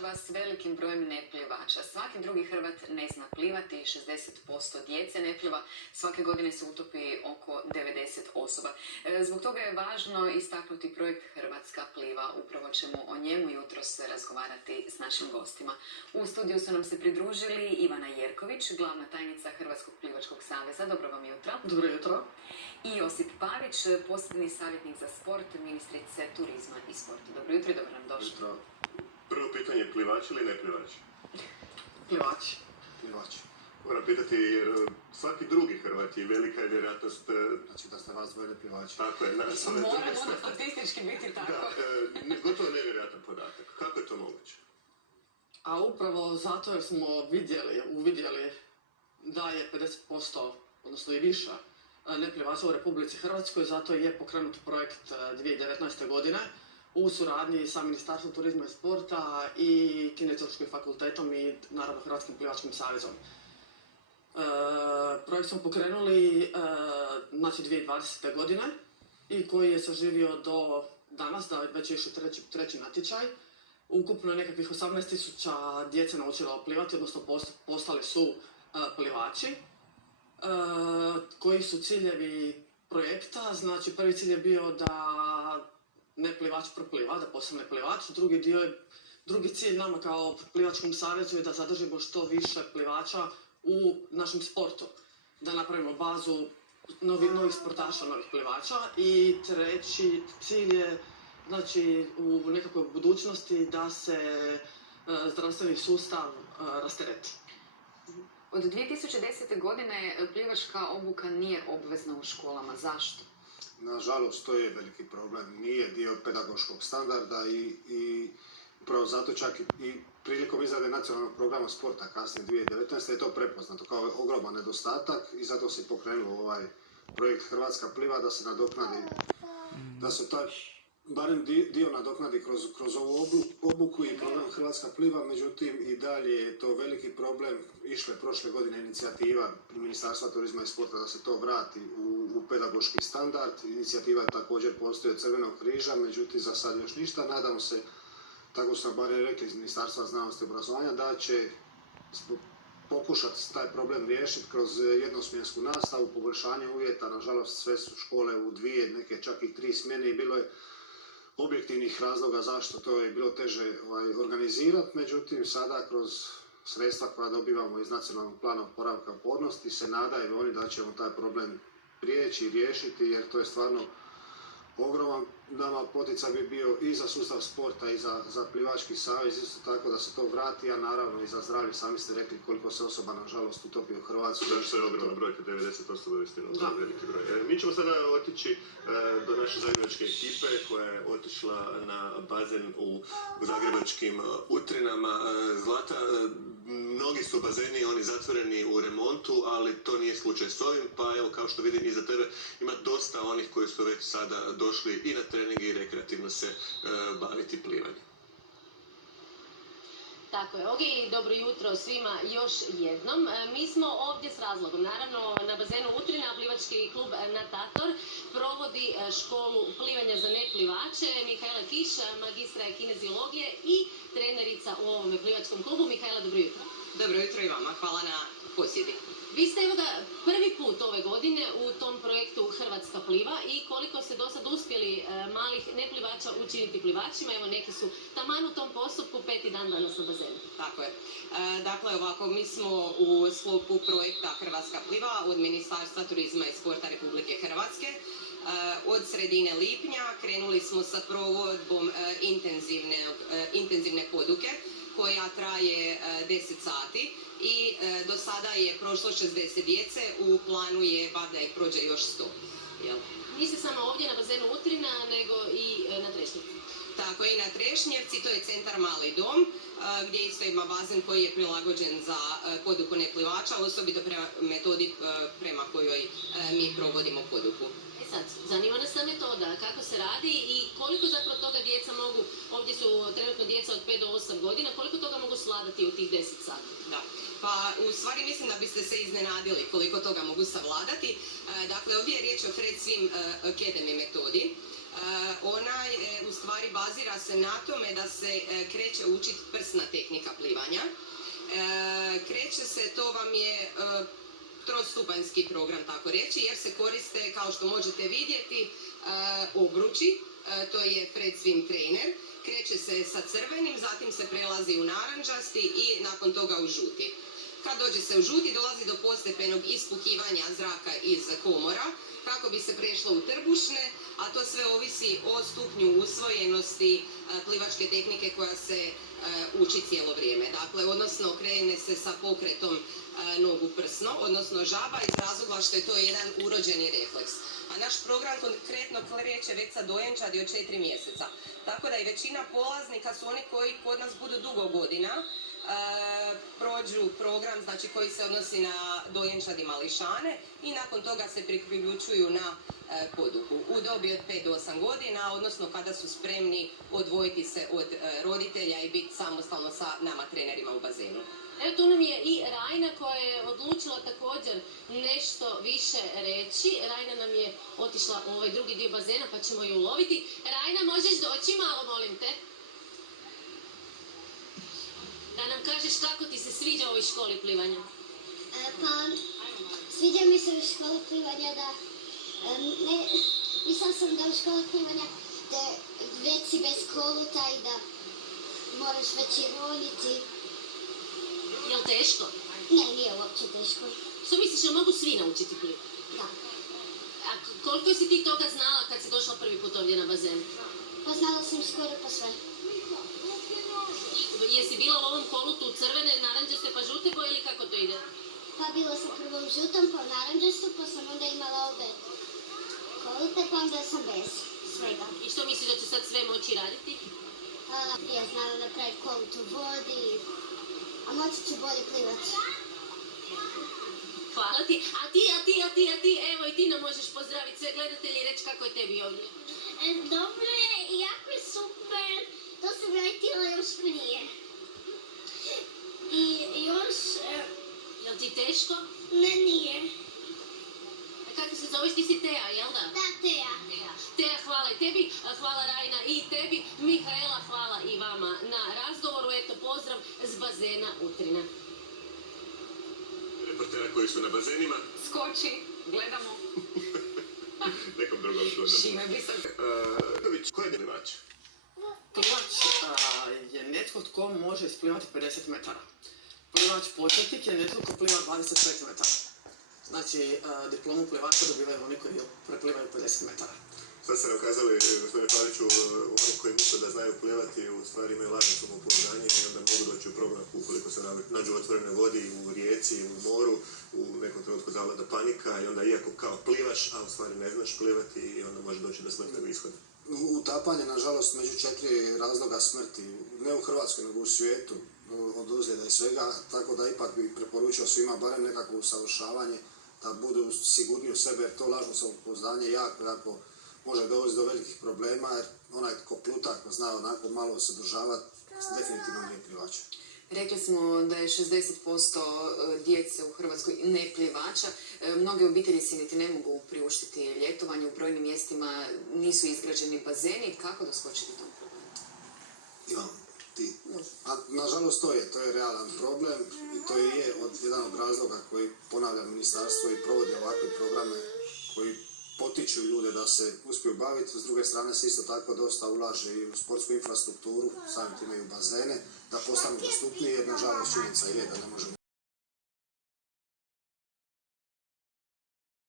država s velikim brojem neplivača. Svaki drugi Hrvat ne zna plivati, 60% djece ne pliva, svake godine se utopi oko 90 osoba. Zbog toga je važno istaknuti projekt Hrvatska pliva. Upravo ćemo o njemu jutros razgovarati s našim gostima. U studiju su nam se pridružili Ivana Jerković, glavna tajnica Hrvatskog plivačkog saveza. Dobro vam jutro. Dobro jutro. I Josip Pavić, posebni savjetnik za sport, ministrice turizma i sporta. Dobro jutro i dobro nam došli. Jutro. Prvo pitanje, plivači ili ne plivači? Plivači. Plivači. Moram pitati jer svaki drugi Hrvat je velika vjerojatnost... Znači da ste vas dvoje plivači. Tako je, nas ove Mora druge bude statistički biti tako. Da, gotovo nevjerojatan podatak. Kako je to moguće? A upravo zato jer smo uvidjeli da je 50%, odnosno i više, neplivača u Republici Hrvatskoj, zato je pokrenut projekt 2019. godine u suradnji sa Ministarstvom turizma i sporta i Kineziološkim fakultetom i naravno Hrvatskim plivačkim savezom. Projekt smo pokrenuli znači 2020. godine i koji je saživio do danas, da već je išao treći natječaj. Ukupno je nekakvih 18.000 djece naučilo plivati, odnosno postali su plivači. Koji su ciljevi projekta? Znači prvi cilj je bio da neplivač propliva, da postane plivač. Drugi cilj nama kao plivačkom savezu je da zadržimo što više plivača u našem sportu. Da napravimo bazu novih sportaša, novih plivača. I treći cilj je znači, u nekakvoj budućnosti da se zdravstveni sustav rastereti. Od 2010. godine plivačka obuka nije obvezna u školama. Zašto? Nažalost, to je veliki problem. Nije dio pedagoškog standarda i upravo zato čak i prilikom izrade nacionalnog programa sporta kasnije 2019. je to prepoznato kao ogroman nedostatak i zato se pokrenuo ovaj projekt Hrvatska pliva da se nadoknadi, da se taj barem dio nadoknadi kroz ovu obuku i program Hrvatska pliva, međutim i dalje je to veliki problem. Išle prošle godine inicijativa Ministarstva turizma i sporta da se to vrati u pedagoški standard. Inicijativa također postoji od Crvenog križa, međutim za sad još ništa. Nadamo se, tako su nam bar rekli iz Ministarstva znanosti i obrazovanja, da će pokušati taj problem riješiti kroz jednosmjensku nastavu, poboljšanje uvjeta. Nažalost sve su škole u 2, neke čak i 3 smjene i bilo je objektivnih razloga zašto to je bilo teže organizirati, međutim sada kroz sredstva koja dobivamo iz Nacionalnog plana oporavka i otpornosti se nadaju oni da ćemo taj problem prijeći i riješiti, jer to je stvarno ogroman nama poticaj bi bio i za sustav sporta i za plivački savez, isto tako da se to vrati, a naravno i za zdravlje. Sami ste rekli koliko se osoba nažalost utopi u Hrvatskoj. Zašto je ogromna brojka, 90 osoba je istino veliki broj. Mi ćemo sada otići do naše zagrebačke ekipe koja je otišla na bazen u zagrebačkim Utrinama. Zlata, mnogi su bazeni, oni zatvoreni u remontu, ali to nije slučaj s ovim, pa evo kao što vidim iza tebe ima dosta onih koji su već sada došli i na trening i rekreativno se baviti plivanjem. Tako je, Ogi, dobro jutro svima još jednom. Mi smo ovdje s razlogom, naravno na bazenu Utrina, plivački klub Natator provodi školu plivanja za neplivače. Mihajla Kiš, magistra je kineziologije i trenerica u ovome plivačkom klubu. Mihajla, dobro jutro. Dobro jutro i vama, hvala na posjedi. Vi ste evo ga prvi put ove godine u tom projektu Hrvatska pliva i koliko ste do sad uspjeli malih neplivača učiniti plivačima, evo neki su taman u tom postupku 5. dan danas na bazenu. Tako je. Dakle, ovako, mi smo u sklopu projekta Hrvatska pliva od Ministarstva turizma i sporta Republike Hrvatske. Od sredine lipnja krenuli smo sa provodbom intenzivne poduke koja traje 10 sati i do sada je prošlo 60 djece, u planu je bar da ih prođe još 100. Niste samo ovdje na bazenu Utrina, nego i na Trešnjevci. Tako i na Trešnjevci, to je centar Mali dom, gdje isto ima bazen koji je prilagođen za poduku neplivača, osobito prema metodi prema kojoj mi provodimo poduku. Sad, zanima nas ta metoda, kako se radi i koliko zapravo toga djeca mogu, ovdje su trenutno djeca od 5 do 8 godina, koliko toga mogu svladati u tih 10 sati? Da, pa u stvari mislim da biste se iznenadili koliko toga mogu savladati. Dakle, ovdje je riječ o Fred Swim Academy metodi. Ona u stvari bazira se na tome da se kreće učiti prsna tehnika plivanja. Kreće se, to vam je trostupanjski program, tako reći, jer se koriste, kao što možete vidjeti, obruči, to je pred svim trener. Kreće se sa crvenim, zatim se prelazi u narančasti i nakon toga u žuti. Kad dođe se u žuti, dolazi do postepenog ispukivanja zraka iz komora, kako bi se prešlo u trbušne, a to sve ovisi o stupnju usvojenosti plivačke tehnike koja se uči cijelo vrijeme. Dakle, odnosno krene se sa pokretom nogu prsno, odnosno žaba, iz razloga što je to jedan urođeni refleks. A naš program konkretno kreće već sa dojenčadi od 4 mjeseca. Tako da i većina polaznika su oni koji kod nas budu dugo godina, prođu program, znači, koji se odnosi na dojenčad i mališane i nakon toga se priključuju na poduku u dobi od 5 do 8 godina, odnosno kada su spremni odvojiti se od roditelja i biti samostalno sa nama trenerima u bazenu. Evo, tu nam je i Rajna koja je odlučila također nešto više reći. Rajna nam je otišla u ovaj drugi dio bazena pa ćemo ju uloviti. Rajna, možeš doći malo, molim te? Da nam kažeš kako ti se sviđa u ovoj školi plivanja. Pa, sviđa mi se u školi plivanja da, mislila sam da u školi plivanja da već si bez koluta i da moraš već i roniti. Jel teško? Ne, nije uopće teško. Što misliš, da mogu svi naučiti plivati? Da. A koliko si ti toga znala kad si došla prvi put ovdje na bazen? Pa znala sam skoro pa sve. Jesi bila u ovom kolutu crvene, naranđaste pa žute boje ili kako to ide? Pa bila sam prvo u žutom, pa u naranđastu, pa sam onda imala obe kolute, pa onda sam bez svega. I što misliš da će sad sve moći raditi? Ja znala napraviti kolut u vodi, a moći ću bolje plivati. Hvala ti. A ti, evo i ti nam možeš pozdraviti sve gledatelje i reći kako je tebi ovdje. Dobro je, jako je super, to sam ja htjela još prije. I još... Jel ti teško? Ne, nije. A kako se zoveš? Ti si Teja, jel da? Da, Teja. Teja, hvala i tebi, hvala Rajna i tebi. Mihaela, hvala i vama na razgovoru. Eto, pozdrav s bazena Utrina. Reportera koji su na bazenima. Skoči, gledamo. Nekom drugom zgodom. Šime bi se... Ko je plivač? Plivač je netko tko može isplivati 50 metara. Plivač početnik je netko tko pliva 25 metara. Znači, diplomu plivača dobivaju oni koji preplivaju 50 metara. Sad ste nam kazali, gospodine Paliću, oni koji misle da znaju plivati u stvari imaju lažno samopouzdanje i onda mogu doći u problem ukoliko se nađu u otvorenoj vodi, u rijeci, u moru, u nekom trenutku zavlada panika i onda iako kao plivaš, a u stvari ne znaš plivati i onda može doći do smrtnog ishoda. Utapanje, nažalost, među 4 razloga smrti, ne u Hrvatskoj, nego u svijetu, od ozljeda i svega, tako da ipak bi preporučio svima barem nekako usavršavanje, da budu sigurni u sebe, jer to lažno samopouzdanje jako može dovesti do velikih problema, jer onaj ko pluta, ko zna onako malo se održavati, definitivno nije plivač. Rekli smo da je 60% djece u Hrvatskoj ne plivača. Mnoge obitelji si niti ne mogu priuštiti ljetovanje, u brojnim mjestima nisu izgrađeni bazeni. Kako doskočiti tom problemu? Imam ti. A nažalost to je realan problem i to je jedan od razloga koji ponavlja ministarstvo i provodi ovakve programe koji potiču ljude da se uspiju baviti. S druge strane se isto tako dosta ulaže i u sportsku infrastrukturu, samim time i u bazene, da postanu dostupniji, jer nažalost činjenica je da ne možemo